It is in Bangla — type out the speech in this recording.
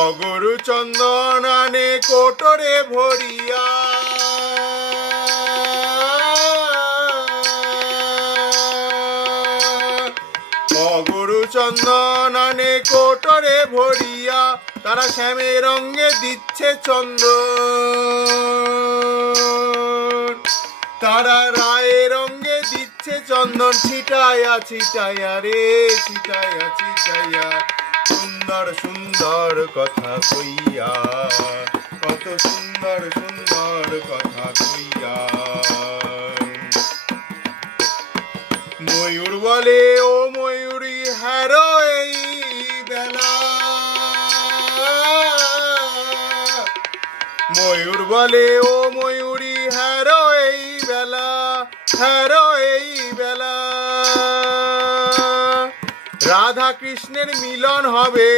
অগুরু চন্দন আনে কোটরে ভরিয়া, অগুরু চন্দন আনে কোটরে ভরিয়া, তারা শ্যামের রঙে দিচ্ছে চন্দন, তারা রায়ের রঙে দিচ্ছে চন্দন। ছিটাইয়া ছিটাইয়া রে ছিটাইয়া ছিটাইয়া, সুন্দর সুন্দর কথা কইয়া, কত সুন্দর সুন্দর কথা কইয়া। ময়ূর বলে ও ময়ূরী হ্যারো এই বেলা, ময়ূর বলে ও ময়ূরী হ্যারো এই বেলা, হ্যারো এই বেলা, রাধা কৃষ্ণের মিলন হবে।